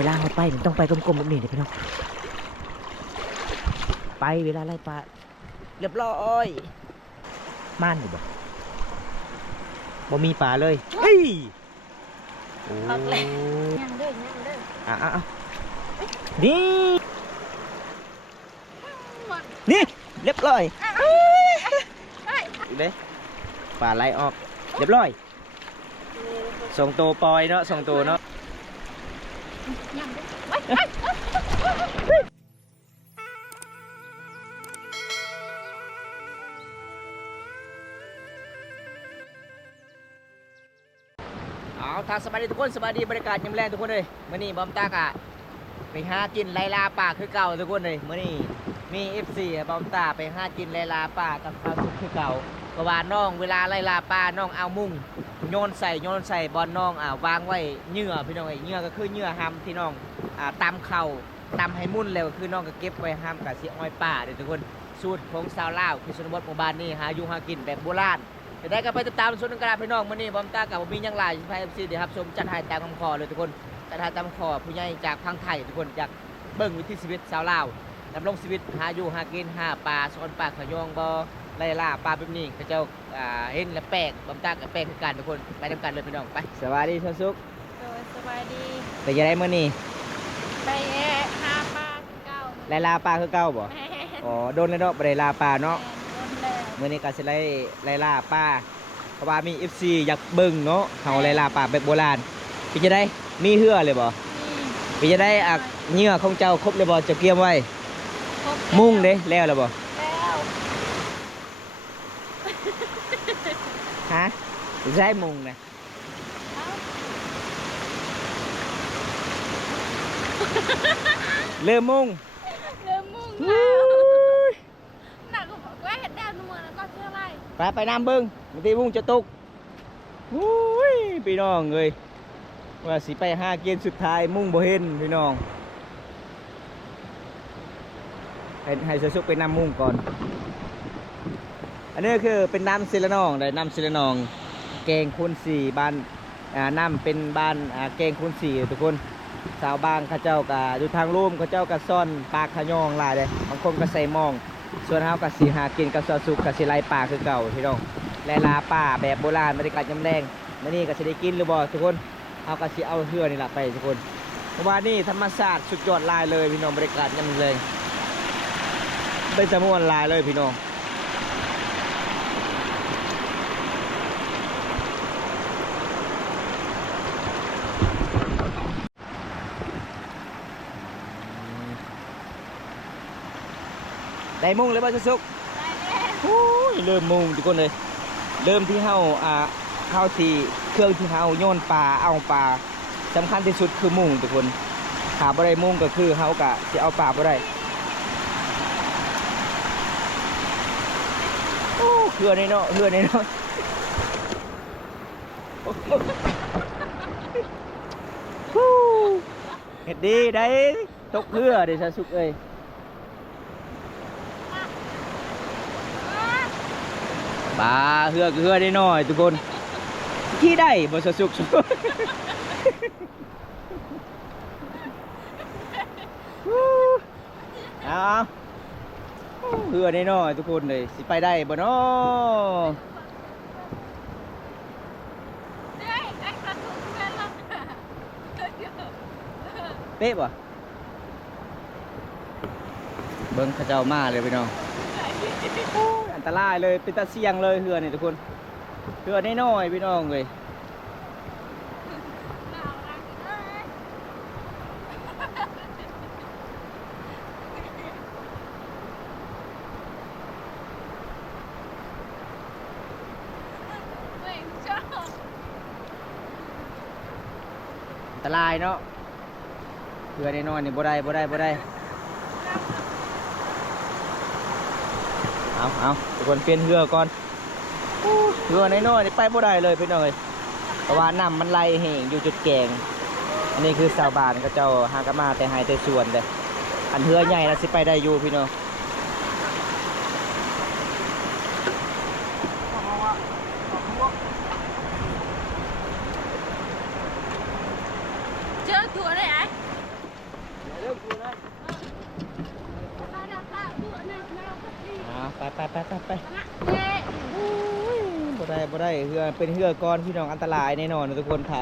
เวลาเราไปมันต้องไปกลมๆแบบนี้เลยพี่น้องไปเวลาไล่ปลาเรียบร้อยม่านอยู่บ่มีปลาเลยเฮ้ยโอ้ยังเด้อนี่เรียบร้อยอีกเลยปลาไหลออกเรียบร้อยส่งตัวปล่อยเนาะส่งตัวเนาะเอาทางสบายดีทุกคนสบายดีบรรยากาศยามแรงทุกคนเลยมื่อนี้บอมตากะไปหากินไลลาป่าคือเก่าทุกคนเลยมื่อนี้มี FC บอมตาไปหากินไลลาป่ากับข้าวสุกคือเก่าเพราะว่าน้องเวลาไลลาป่าน้องเอามุ้งโยนใส่บอลน้องวางไว้เหยื่อพี่น้องเหยื่อก็คือเหยื่อหำที่น้องตำเข่าตำให้มุ่นแล้วก็คือน้องก็เก็บไว้หำกับเสียอ้อยป่าเด็กทุกคนสูตรของชาวลาวคือชนบทหมู่บ้านนี่หาอยู่หากินแบบโบราณจะได้ก็ไปติดตามส่วนกระดาษพี่น้องมื่อนี้บอมตากับมียังหลายไฟเอฟซีเดี๋ยวครับชมจัดให้ตามคำขอเลยทุกคนจัดให้ตามคำขอผู้ใหญ่จากพังไทยทุกคนจากเบิ้งวิถีชีวิตชาวลาวดำรงชีวิตหาอยู่หากินหาปลาสอนปลาขยองบ่ไล่ล่าปลาแบบนี้เขาเจ้าเห็นและแปลกบอมตากับแปลกคือกันทุกคนไปทำกันเลยพี่น้องไปสวัสดีทุกสุขสบายดีไปยังไงมื่อนี้ไปหาปลาเก่าไล่ล่าปลาคือเก่าบ่อ๋อโดนแล้วเนาะไปไล่ล่าปลาเนาะมื่อนี้ก็จะไล่ล่าปลาเพราะว่ามี FC อยากเบิ่งเนาะเฮาไล่ล่าปลาแบบโบราณพี่จะได้มีเหือเลยบ่พี่จะได้เหยื่อของเจ้าครบเลยบ่จะเกี่ยมไว้มุ่งเด้แล้วบ่แล้วฮะใช้มุงนะเริ่มมุงแล้วหนักกว่าแกเห็ดแดงนัวแล้วก็เชื่อไรไปน้ำเบิ้งบางทีมุงจะตกพี่น้องเลยว่าสิไปหาเกณฑ์สุดท้ายมุ่งบ่เห็นพี่น้องให้เสือสุกไปน้ำมุงก่อนอันนี้คือเป็นน้ำเซลนองได้น้ำเซลนองแกงคูณสี่บ้านน้ำเป็นบ้านแกงคูณสี่ทุกคนชาวบ้านข้าเจ้าก็อยู่ทางลุ่มข้าเจ้าก็ซ่อนปลาขยองหลายเลยบางคนก็ใส่มองส่วนเฮาก็สีหากินกับสุกกับสีไลปลาคือเก่าพี่น้องแลลาป่าแบบโบราณบรรยากาศยามแรงมื่อนี้ก็จะได้กินหรือบ่ทุกคนเฮาก็สิเอาเหือนี่แหละไปทุกคนเพราะว่านี่ธรรมชาติสุดยอดลายเลยพี่น้องบรรยากาศยามแรงเป็นจำนวนลายเลยพี่น้องได้มุงเลยป่ะสุกโอ้ยเริ่มมุงทุกคนเลยเริ่มที่เฮาที่เครื่องที่เฮาโยนปลาเอาปลาสำคัญที่สุดคือมุงทุกคนหาบ่ได้มุงก็คือเฮากะจะเอาปลาบ่ได้โอ้เหือในเนาะเฮ็ดดีได้ตกเหือเด้ซะสุกเอ้ยปลาเหือได้น้อยทุกคนที่ได้บนสุกเอาเหือได้น้อยทุกคนเลยสิไปได้บ่เนาะเป๊ะบ่เบิ้งข้าเจ้ามาเลยพี่น้องอันตรายเลยเป็นตาเสี่ยงเลยเหือนี่ทุกคนเหือได้น้อยพี่น้องเลยอันตรายเนาะเหือได้น้อยนี่บ่ได้เอาทุกคนเปลี่ยนเหือก่อนเหือน้อยๆนี่ไปบ่ได้เลยพี่น้องเลยเพราะว่าน้ำมันไหลแห้งอยู่จุดแกงอันนี้คือชาวบ้านเขาเจ้าหากมาแต่หายแต่ส่วนเลยอันเหือใหญ่นะสิไปได้อยู่พี่น้องเจอตัวได้ไอ้ ไป นะเจ๊ บ่ได้เรือเป็นเรือก้อนพี่น้องอันตรายแน่นอนทุกคนค่ะ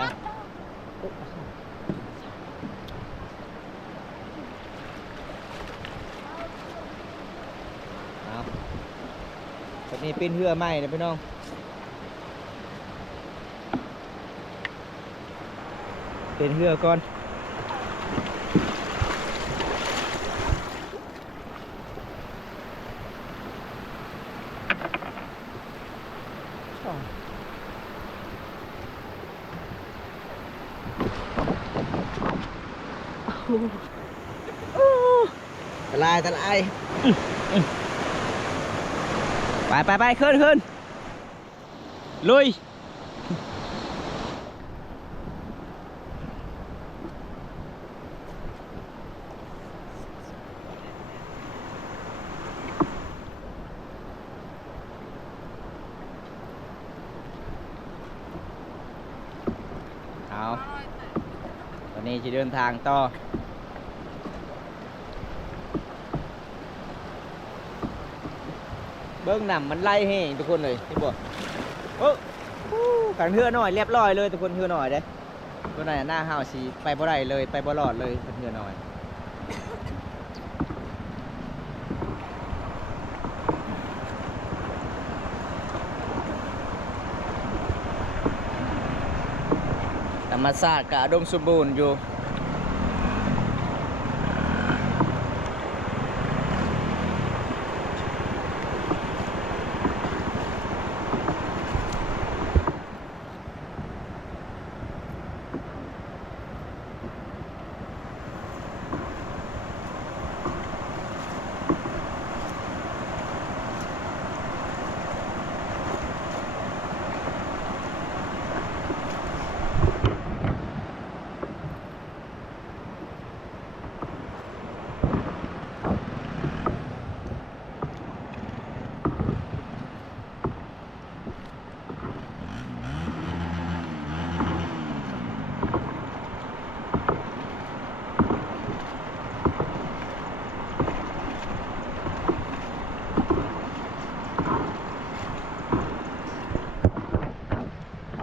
เอาตอนนี้เป็นเรือใหม่นะพี่น้องเป็นเรือก่อนตะลายไปขึ้นลุยเอาตอนนี้จะเดินทางต่อเบิ้งหนำมันไล่ให้ทุกคนเลยที่บอกกันเทือหน่อยเรียบร้อยเลยทุกคนเทือหน่อยเด้ตัวไหนหน้าห้าวสีไปบ่ได้เลยไปบ่รอดเลยเทือหน่อยธรรมชาติกะอุดมสมบูรณ์อยู่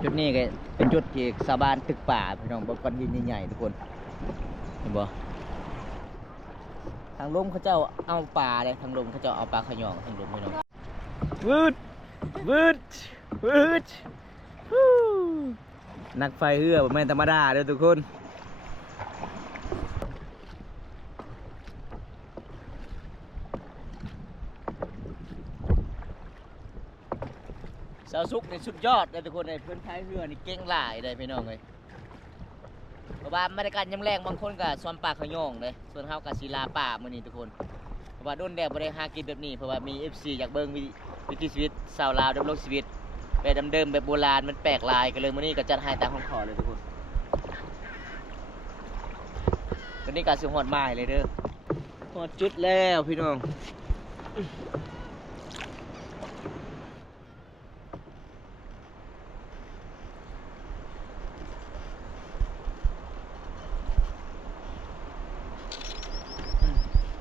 จุดนี้ก็เป็นจุดที่ชาวบ้านตึกป่าพี่น้องบนก้อนหินใหญ่ๆทุกคนเห็นบ่ทางลมเขาเจ้าเอาปลาเลยทางลมเขาเจ้าเอาปลาขยองทางลมพี่น้องวืดฮู้นักไฟเรือบ่แม่นธรรมดาเด้อทุกคนสาวสุกในสุดยอดเลยทุกคนในเพื่อนพายเรือนี่เก่งหลายเลยพี่น้องเลยเพราะว่าบรรยากาศยามแรงบางคนก็สวนป่าขยองเลยส่วนเฮากับศิลาป่ามื้อนี้ทุกคนเพราะว่าโดนแดดบ่ได้หากินแบบนี้เพราะว่ามี FC อยากเบิ่งวิถีชีวิตชาวลาวดำรงชีวิตแบบเดิมๆแบบโบราณมันแปลกหลายก็เลยมื้อนี้ก็จัดให้ตามคำขอเลยทุกคนตอนนี้ก็สิฮอดหมายเลยเด้อฮอดจุดแล้วพี่น้อง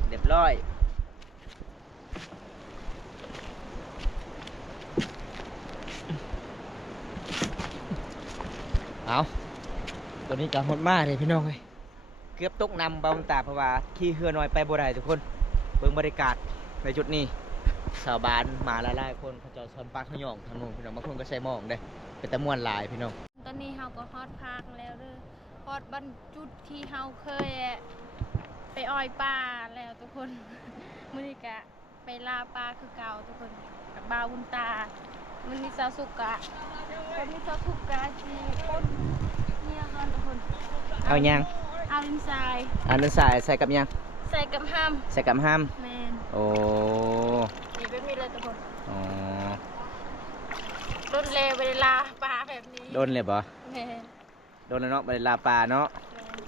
เรียบร้อยเอาตัวนี้ก็ฮอดมากเลยพี่น้องเลยเกือบตกนำเบาตาเพราะว่าขี่เรือน้อยไปบ่ได้ทุกคนเบิ่งบรรยากาศในจุดนี้ชาวบ้านมาหลายๆคนเขาจะซ้อนปลาขยองทางนู้นพี่น้องบางคนก็ใช้หม้องได้เป็นตะม่วนหลายพี่น้อง ตอนนี้เฮาก็ฮอดพากแล้วเด้อฮอดบรรจุดที่เฮาเคยไปอ้อยปลาแล้วทุกคน มื้อนี้ก็ไปลาปลาคือเก่าทุกคนกับบาวบุญตามื้อนี้สาวสุกก็มีสาวสุกก็ที่คนเนี่ยก่อนทุกคน เอายัง เอาดินทราย อันนั้นใส่กับยัง ใส่กับห้าม ใส่กับห้าม แมน โอ้ นี่เป็นมีเลยทุกคน อ๋อ รถเลวเวลาปลาแบบนี้ โดนเลยปะ แมน โดนแล้วเนาะไปลาปลาเนาะ แมน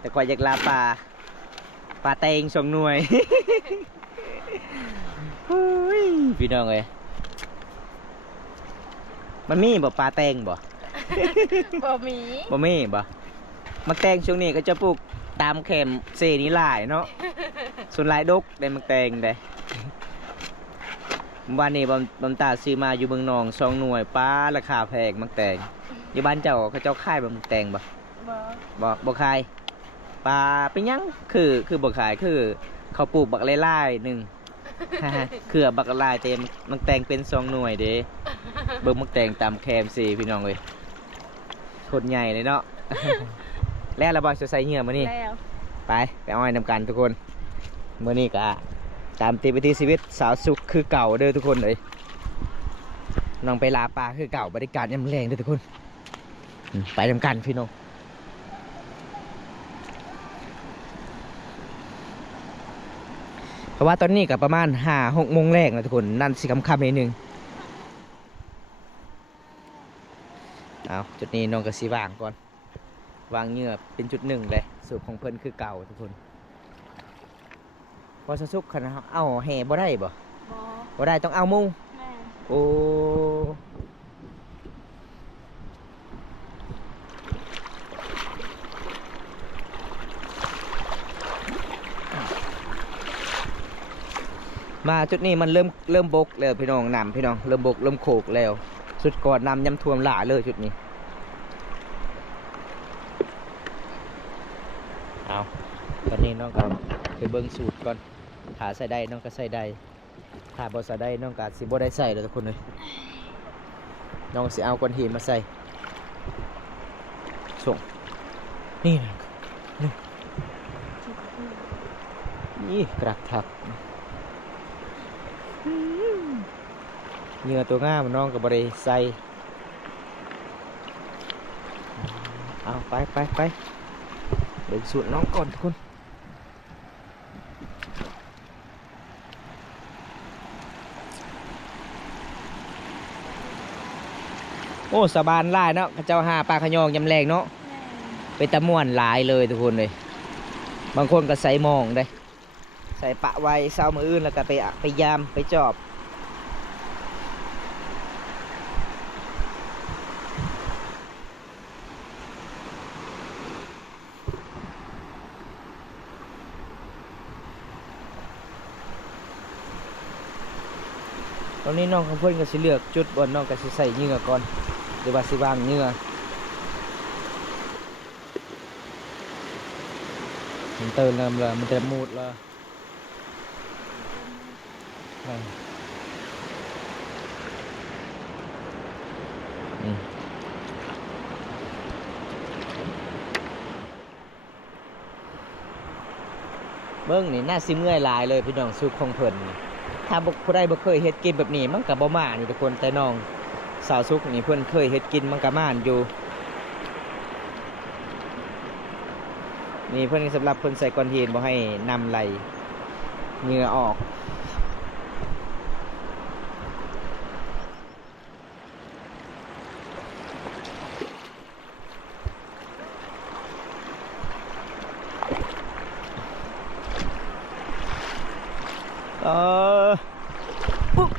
แต่ก่อนอยากลาปลาเตงสองหน่วย หุ้ยพี่น้องเอ้ยมันมีบ่ปลาแตงบ่ บ่มี บ่มีบ่มักแตงช่วงนี้ก็จะปลูกตามเข็มเซนี่หลายเนาะ ส่วนหลายดกได้มักแตงได้ วันนี้บำตาซื้อมาอยู่เมืองนอง2 หน่วยป้าราคาแพงมักแตงอยู่บ้านเจ้าเขาเจ้าขายมักแตงบ่ บ่ บ่ขายปลาเป็นหยังคือบ่ขายคือเขาปลูกบักไล่ๆหนึ่ง คือบักไล่เต็มมักแตงเป็น2 หน่วยเด้เบิ่งมักแตงตามแคมสิพี่น้องเอ้ยคนใหญ่เลยเนาะ แล้วเราบ่จะใส่เหงื่อมื้อนี้ แล้ว ไปอ้อยนำกันทุกคนมื้อนี้ก็ตามติดวิถีชีวิตสาวสุขคือเก่าเด้อทุกคนเอ้ยน้องไปลาปลาคือเก่าบริการยามแรงเด้อทุกคนไปนำกันพี่น้องเพราะว่าตอนนี้ก็ประมาณ5-6 โมงแรกนะทุกคนนั่นสิค่ำๆนิดนึงเอาจุดนี้น้องก็สิวางก่อนวางเหงื่อเป็นจุด1เลยสูบของเพิ่นคือเก่าทุกคนพอสะสุกขนาดเอาแห่บ่ได้บ่ บ่ บ่ได้ต้องเอามุง แม่ โอ้มาจุดนี้มันเริ่มบกแล้วพี่น้องน้ำพี่น้องเริ่มบกเริ่มโขกแล้วสุดก่อนน้ำยำท่วมหลาเลยจุดนี้เอาตอนนี้น้องก็ไปเบิ่งสูตรก่อนถ้าใส่ได้น้องก็ใส่ได้ถ้าบ่ใส่ได้น้องก็สิบ่ได้ใส่เลยทุกคนเลยน้องสิเอาก้อนหินมาใส่ส่งนี่นะนี่กระทับเหงื่อตัวง่ามน้องกับบริใส่เอาไปเดี๋ยวสูตรน้องก่อนทุกคนโอ้สบานหลายเนาะเจ้าหาปลาขยองยำแรงเนาะ แม่ ไปตะม่วนหลายเลยทุกคนเลยบางคนก็ใส่หมองได้ใส่ปะไว้เศร้ามืออื่นแล้วก็ไปยามไปจอบตอนนี้น้องของเพื่อนก็สิเลือกจุดบนน้องก็สิใส่เหงื่อก่อนหรือว่าสิวางเหงื่อมันเติมเริ่มเลยมันจะมูดเลยเบิ้งนี่น่าซิเมื่อยหลายเลยพี่น้องซุปของเพิ่นนี่ถ้าผู้ใดบ่เคยเฮ็ดกินแบบนี้มันก็บ่มานี่ทุกคนแต่น้องสาวซุกนี่เพิ่นเคยเฮ็ดกินมันก็ม่านอยู่นี่เพิ่นสำหรับเพิ่นใส่ก้อนหินบ่ให้นำไหลเหงื่อออกปุ๊บ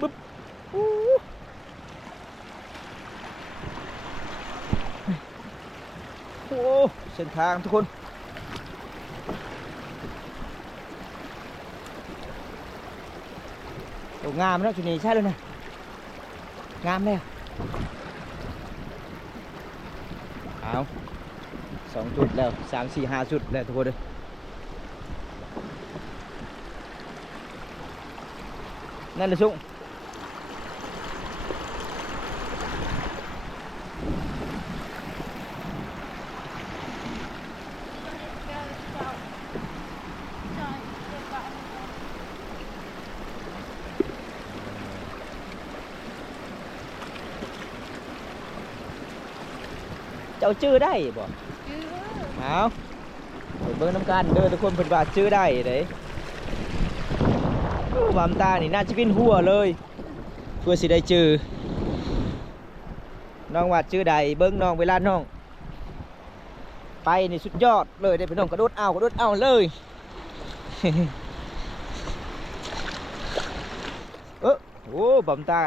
ปุ๊บโอ้เส้นทางทุกคนโอ้งามแล้วจุดนี้ใช่เลยนะงามแล้วเอา2 จุดแล้ว3 4 5 จุดแล้วทุกคนเลยนั่นเลยสุงเจ้าชื่อได้บ่ ชื่อ เอาไปเบิ่งน้ำกันเด้อทุกคนเพิ่นว่าชื่อได้เด้วามตานี่น่าจะเป็นหัวเลยเพื่อสิได้ชื่อน้องว่าชื่อใดเบิ่งน้องเวลาน้องไปนี่สุดยอดเลยได้พี่น้องกระโดดเอาเลย โอ้บำตา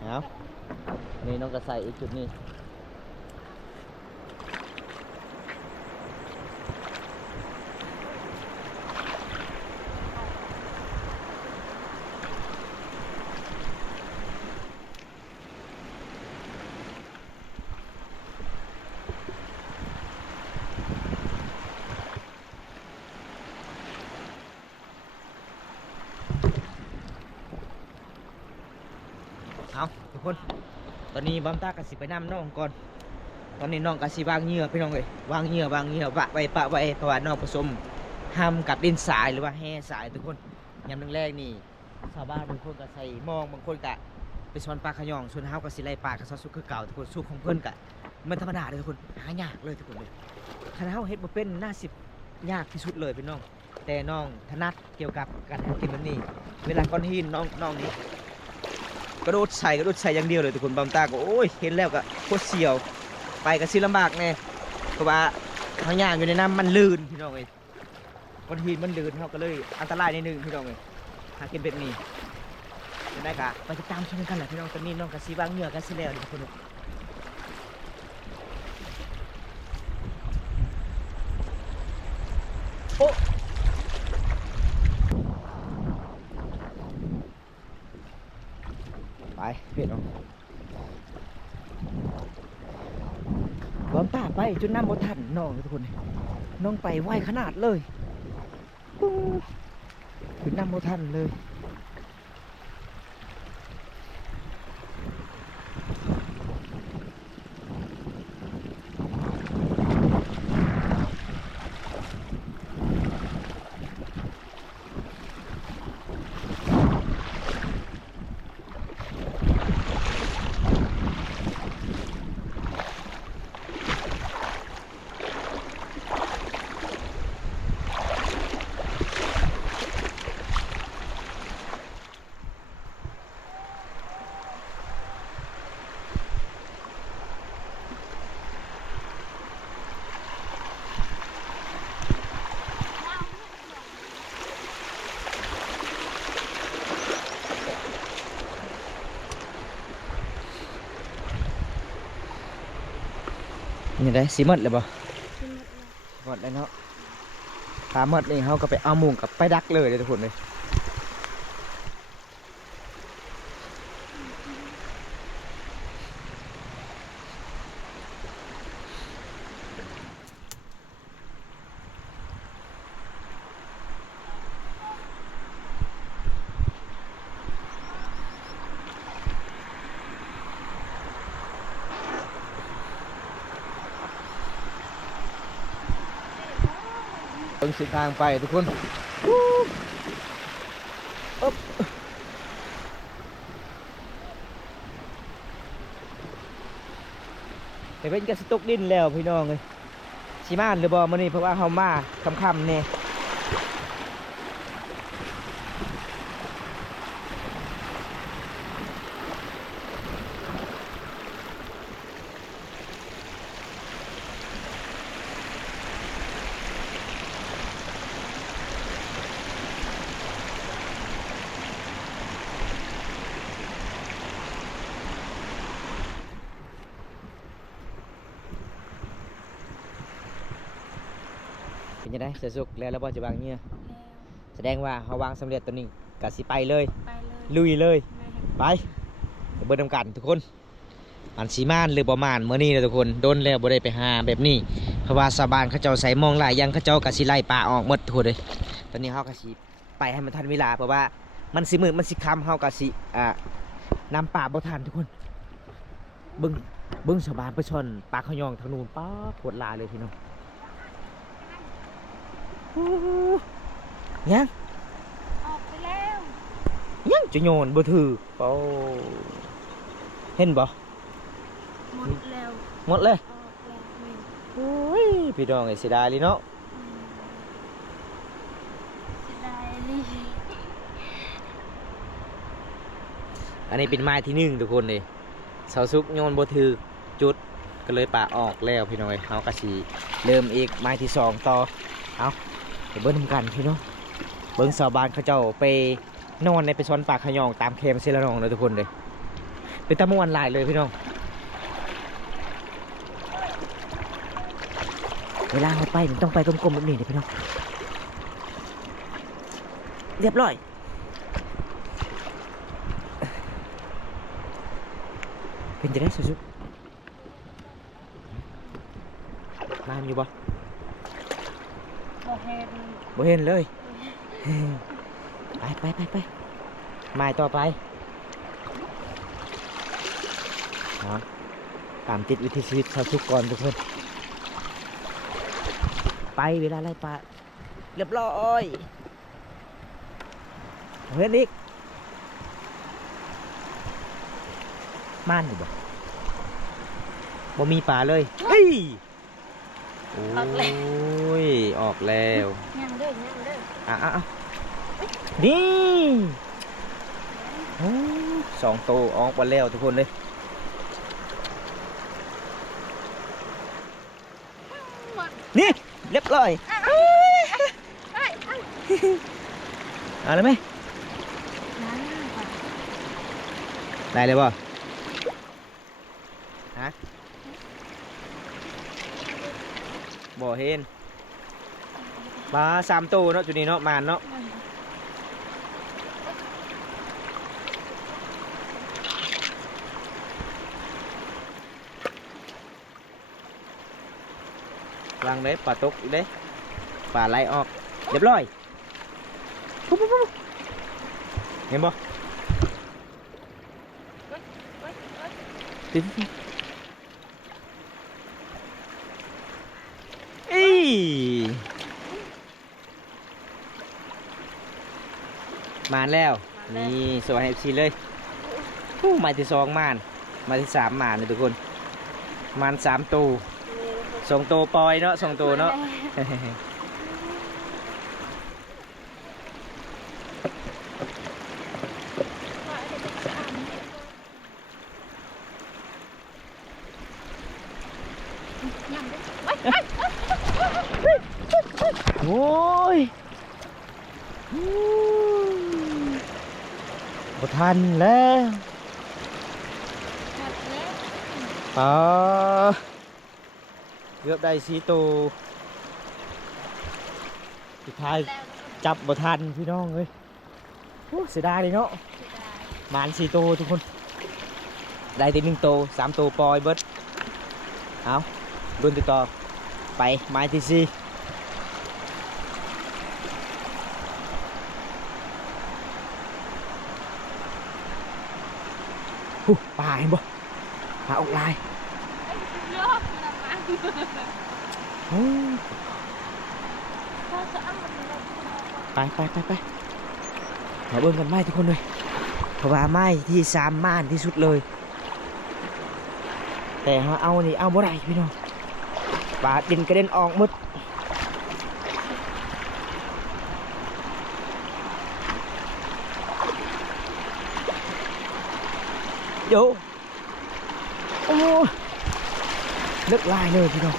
เอานี่น้องก็ใส่อีกจุดนี้ กคนตอนนี้บอมตากะสิไปนำน้องก่อนตอนนี้น้องกะสิวางเหยื่อพี่น้องเลยวางเหยื่อปะไว้เพราะว่าน้องผสมห้ำกับดินทรายหรือว่าแห่ทรายทุกคนยามแรกๆนี่ชาวบ้านบางคนก็ใส่มองบางคนก็ไปช้อนปลาขยองส่วนเฮาก็สิไล่ปลากระซอสุกคือเก่าทุกคนสุกของเพิ่นก็มันธรรมดาเลยทุกคนหายากเลยทุกคนเลยคันเฮาเฮ็ดบ่เป็นน่าสิยากที่สุดเลยพี่น้องแต่น้องถนัดเกี่ยวกับการหากินแบบนี้เวลาก้อนหินน้องนี่กระโดดใส่อย่างเดียวเลยทุกคนบอมตาก็โอ้ยเห็นแล้วก็โคตรเสียวไปก็สิลำบากแน่เพราะว่าเฮาย่างอยู่ในน้ำมันลื่นพี่น้องเอ้ยก้อนหินมันลื่นเฮาก็เลยอันตรายนิดนึงพี่น้องเอ้ยหากินแบบนี้จะได้กะไปติดตามชมกันแหละพี่น้องตอนนี้น้องกะสิวางเหงื่อกันสิแล้วทุกคนโอ้ไปเพี้ยนน้องบอมตาไปจนน้ำบ่ทันน้องทุกคนน้องไปไวขนาดเลยจนน้ำบ่ทันเลยนี่ได้สีหมดเลยบ่หมดแล้วเนาะถ้าหมดนี่เขาก็ไปเอามุงกับไปดักเลยทุกคนเลยเบิ่งเส้นทางไปทุกคนอ๊บแต่เป็นกระสตุกดินแล้วพี่น้องเลยชิมานหรือบ่มื้อนี้เพราะว่าเฮามาค่ำๆเนี่ยเป็นยังไงเสียสุกแล้วบ่จะวางเหงื่อแสดงว่าเฮาวางสำเร็จตัวนี้ก็สิไปเลยลุยเลยไปเบิ่งนำกันทุกคนอันสีม่านหรือประมาณเมื่อนี้นะทุกคนโดนแล้วบ่ได้ไปหาแบบนี้เพราะว่าชาวบ้านเขาเจ้าใส่มองหลายอย่างเขาเจ้ากะสิไล่ปลาออกหมดทุกคนเลยตอนนี้เฮากะสิไปให้มันทันเวลาเพราะว่ามันสิมืดมันสิค่ำเฮากะสินำปลาบ่ทันทุกคนเบิ่งชาวบ้านไปชนปลาขยองทางนู้นป๊าปวดลาเลยพี่น้องยังออกไปแล้ว ยังจะโยนบ่ถือเปล่าเห็นบ่หมดแล้ว หมดเลย ออกแล้วแม่ โอ้ยพี่น้องไอ้เสียดายเลยเนาะ เสียดายเลย อันนี้เป็นไม้ที่หนึ่งทุกคนเลยเสาซุกโยนบ่ถือจุดก็เลยป่าออกแล้วพี่น้องเฮากะสิเริ่มอีกไม้ที่สองต่อเอาไปเบิ้งทำกันพี่น้องเบิ้งชาวบ้านเขาเจ้าไปนอนในไปช้อนปลาขยองตามเคมเซลนองเลยทุกคนเลยเป็นตะมวนหลายเลยพี่น้องเวลาเราไปมันต้องไปกลมๆแบบนี้เลยพี่น้องเรียบร้อยเป็นจะได้สุดๆมาอยู่บ่บ่เห็นเลยไปไม้ต่อไป เนาะตามติดวิถีชีวิตชาวทุกก่อนทุกคนไปเวลาไล่ปลาเรียบร้อยเฮ้ยนิกม่านอยู่บ่มีปลาเลยเฮ้ยโอ้ยออกแล้ว ยังเด้ออ่ะนี่โอ้สองตัวออกมาแล้วทุกคนเลยนี่เรียบร้อยเอาเลยไหมได้เลยป่ะฮะบ่เห็นปลา3 ตัวเนาะจุดนี้เนาะมานเนาะลังเด้ปลาตกอีกเด้ปลาไหลออกเรียบร้อยปุ๊บเห็นบ่อีมาแล้วนี่สวัสดีFCเลยมาที่2มานมาที่3มานเลยทุกคนมาน3 ตัว2 ตัวปล่อยเนาะ2 ตัวเนาะโอ้ยบ่ทันแล้วเกือบได้4 ตัวสุดท้ายจับบ่ทันพี่น้องเอ้ยโอ้เสียดายเลยเนาะหมาน4 ตัวทุกคนได้แต่1 ตัว3 ตัวปล่อยเบิดเอารุ่นติดต่อไปไม้ที่4ปลาเห็นบ่ปลาออกลายไปมาเบิ่งกันไม้ทุกคนเลยเพราะว่าไม้ที่3ม่านที่สุดเลยแต่เอานี่เอาบ่ได้พี่น้องปลาดินกระเด็นออกหมดโยโอ้เลือกลายเลยพี่น้อง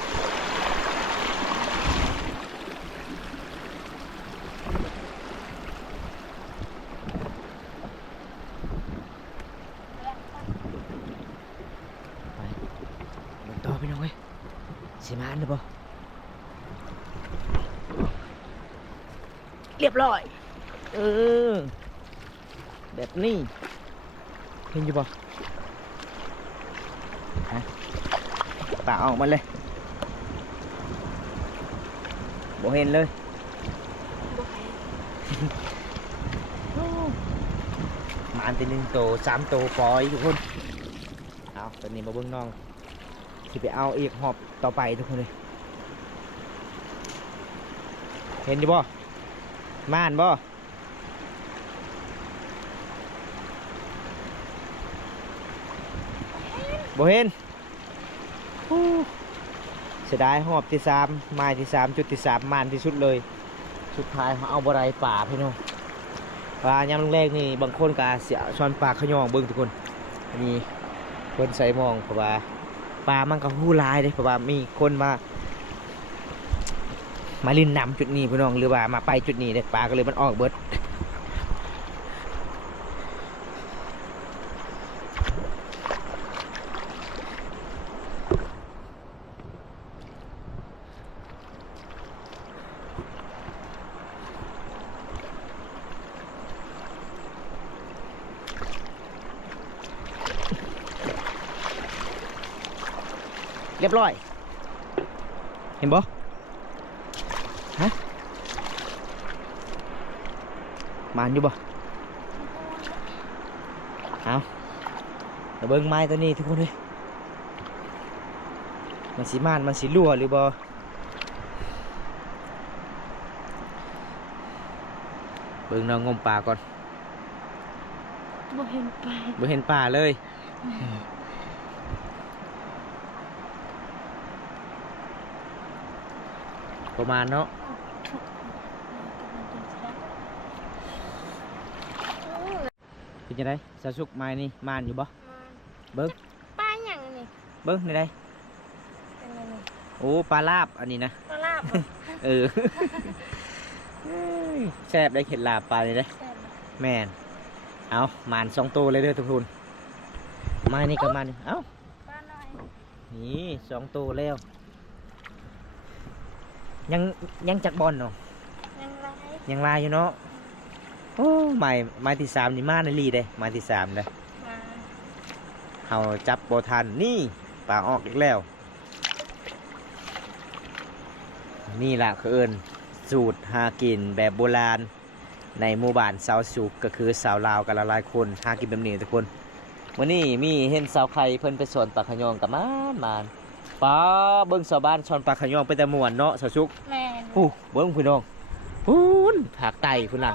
ไปต่อพี่น้องเว้ยสิมาอันหรือเปล่าเรียบร้อยแบบนี้เห็นอยู่ป่ะปากออกมาเลยบ่เห็นเลยมาอันที่1 ตัว3 ตัวปล่อยทุกคนเอาตอนนี้มาเบิ่งน้องที่ไปเอาอีกหอบต่อไปทุกคนเลยเห็นอยู่ป่ะม่านป่ะบ่เห็นเสียดายหอบที่3ไม้ที่3จุดที่3มานที่สุดเลยสุดท้ายเขาเอาบ่ได้ป่าพี่น้องปลายามแรกนี่บางคนก็เสียช้อนปลาขยองเบิ่งทุกคนนี่คนใส่มองเพราะว่าปลามันก็หู้ลายเลยเพราะว่ามีคนมาลินน้ำจุดนี้พี่น้องหรือว่ามาไปจุดนี้เลยปลาก็เลยมันออกเบิดเรียบร้อยเห็นบ่ฮะมานอยู่บ่เอาเดี๋ยวเบิ้งไม้ตัวนี้ทุกคนเลย มันสีม่านมันสีรั่วหรือบ่เบิ่งน้องงมปลาก่อน บ่เห็นปลา บ่เห็นปลาเลยประมาณเนาะเป็นจังได๋สะสุกไม้นี่ม่านอยู่บ่เบิ่ง ปลาหยังนี่ เบิ่งนี่ได้ เป็นไงนี่ โอ้ปลาลาบอันนี้นะ ปลาลาบ เออแซ่บได้เข็ดลาบปลานี่ได้ แซ่บ แม่นเอามาน2ตัวเลยเด้อทุกคนไม้นี่ก็มันเอ้า ปลาน้อย นี่2ตัวแล้วยังจักบอลเนาะ ยังไร ยังลายอยู่เนาะโอ้ไม้ที่3นี่มาในลีเด้ไม้ที่3เด้อ มา เฮาจับบ่ทันนี่ปลาออกอีกแล้วนี่ล่ะคือเอิ้นสูตรหากินแบบโบราณในหมู่บ้านสาวสุกก็คือสาวลาวกันหลายๆคนหากินแบบนี้ทุกคนมื้อนี้มีเห็นสาวไข่เพิ่นไปสอนปลาขะยองกับมานปลาเบิ่งชาวบ้านสอนปลาขะยองไปแต่ม่วนเนาะสาวสุก แม่น ฮู้เบิ่งพี่น้องพูนภาคใต้พุ่นล่ะ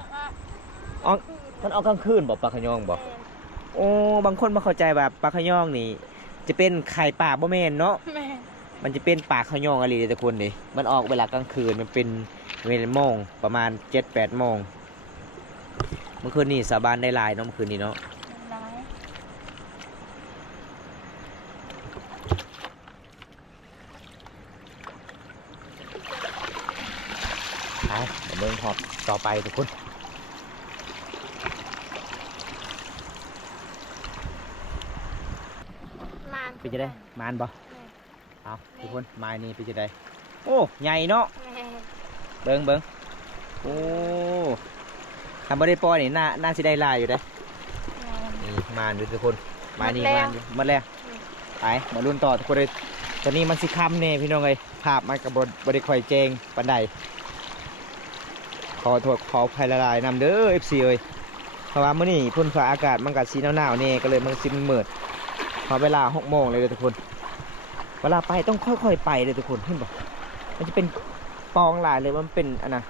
ออกมันออกกลางคืนบ่ปลาขะยองบ่โอ้บางคนบ่เข้าใจว่าปลาขะยองนี่จะเป็นไข่ปลาบ่แม่นเนาะ แม่น มันจะเป็นปลาขะยองอะไรเด้อทุกคนนี่มันออกเวลากลางคืนมันเป็นเวลาโมงประมาณ 7-8 โมงเมื่อคืนนี้สาบานได้หลายเนาะเมื่อคืนนี้เนาะ ร้าย เอาเบิ่งหอบต่อไปทุกคน มาน เป็นจะได้มานบ่ แม่น เอาทุกคนไม้นี่เป็นจะได้โอ้ใหญ่เนาะ แม่น เบิ่งโอ้ทำบ่ได้ปล่อยนี่น่าสิได้หลายอยู่เด้อ แม่น นี่มานดูทุกคนไม้นี่ หมดแล้ว มานอยู่หมดแล้วไปมาลุ้นต่อทุกคนเลยตอนนี้มันสิค่ำเนี่ยพี่น้องเอ้ยภาพมันกับบริคอยแจงปันใดขอโทษขออภัยละลายนำเด้อ FC เอ้ยเพราะว่ามื้อนี้พื้นฟ้าอากาศมันก็สีหนาวๆนี่ก็เลยมันสิมันมืดพอเวลา6 โมงเลยเด้อทุกคนเวลาไปต้องค่อยๆไปเลยทุกคนเห็นบ่มันจะเป็นปองลายเลยมันเป็นอันน่ะ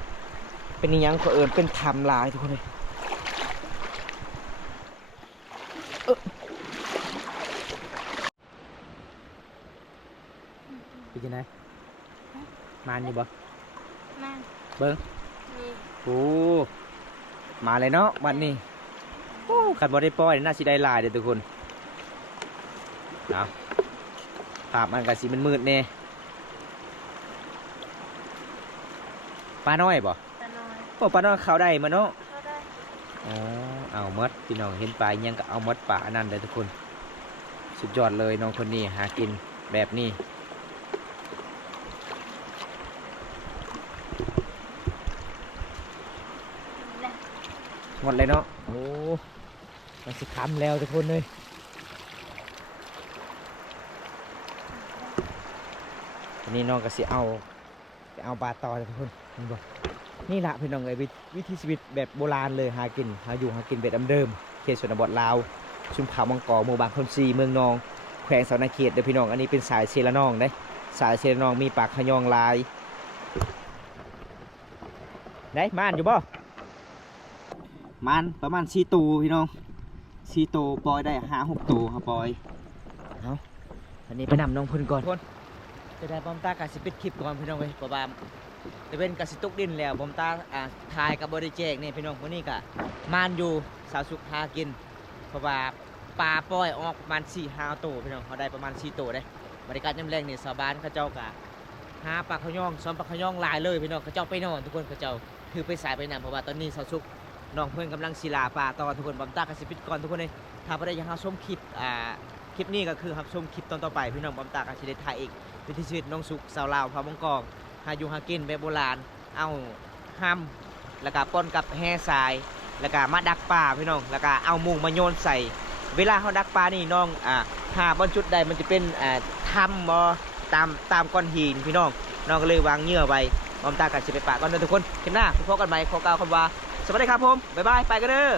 เป็นอิหยังเขาเอิ้นเป็นทำลายทุกคนเลยเป็นจังไดมานอยู่บ่ มาน เบิ่ง นี่ โอ้มาเลยเนาะวันนี้โอ้ขันบอได้ปล่อยน่าสิได้หลายเด้อทุกคนเอาภาพมันก็สิมันมืดแน่ปลาน้อยบ่ ปลาน้อย โอ้ปลาน้อยเขาได้มาเนาะ เขาได้ อ๋อเอาหมดพี่น้องเห็นปลาอิหยังก็เอาหมดปลาอันนั้นเลยทุกคนสุดยอดเลยน้องคนนี้หากินแบบนี้หมดเลยเนาะโอ้มันสิค้ำแล้วทุกคนเลยอันนี้น้องก็สิเอาไปเอาปลาต่อเลยทุกคนนี่บอกนี่แหละพี่น้องเอ้ยวิถีชีวิตแบบโบราณเลยหากินหาอยู่หากินแบบเดิมๆเขตชนบทลาวชุมเขามังกรหมู่บ้านคนซีเมืองนองแขวงสาวนาเขตเด้อพี่น้องอันนี้เป็นสายเชลนองได้สายเชลนองมีปากขยองลายได้ม่านอยู่บ่มันประมาณ4 ตัวพี่น้อง4 ตัวปล่อยได้5-6 ตัวครับปล่อยเอาอันนี้ไปนำน้องเพิ่นก่อนจะได้บอมตากาสิปิดคลิปก่อนพี่น้องเว้ยเพราะว่าจะเป็นกาสิตุกดินแล้วบอมตาถ่ายกับบริเจกนี่พี่น้องคนนี้ก็มานอยู่สาวสุขหากินเพราะว่าปลาปล่อยออกประมาณ4-5 ตัวพี่น้องเขาได้ประมาณ4 ตัวได้บรรยากาศยามแรงนี่ชาวบ้านเขาเจ้ากะหาปลาขยองซ้อมปลาขยองหลายเลยพี่น้องเขาเจ้าไปนอนทุกคนเขาเจ้าคือไปสายไปนำเพราะว่าตอนนี้สาวสุขน้องเพื่อนกำลังศิลาปลาต่อทุกคนบอมตากาสิปิดก่อนทุกคนเลยถ้าบ่ได้อยังหาชมคลิปคลิปนี้ก็คือครับชมคลิปตอนต่อไปพี่น้องบอมตากาสิได้ถ่ายอีกวิถีชีวิตน้องสุขสาวลาวพามังกรหาอยู่หากินแบบโบราณเอาห้ำแล้วก็ป้นกับแห่ทรายแล้วก็มาดักปลาพี่น้องแล้วก็เอามุงมาโยนใส่เวลาเขาดักปลานี่น้องหาบนจุดใดมันจะเป็นถ้ำบ่ตามก้อนหินพี่น้องน้องก็เลยวางเหยื่อไว้บอมตากาสิไปปะก่อนเด้อทุกคนคลิปหน้าพบกันใหม่ขอกล่าวคำว่าสวัสดีครับผมบ๊ายบายไปกันเด้อ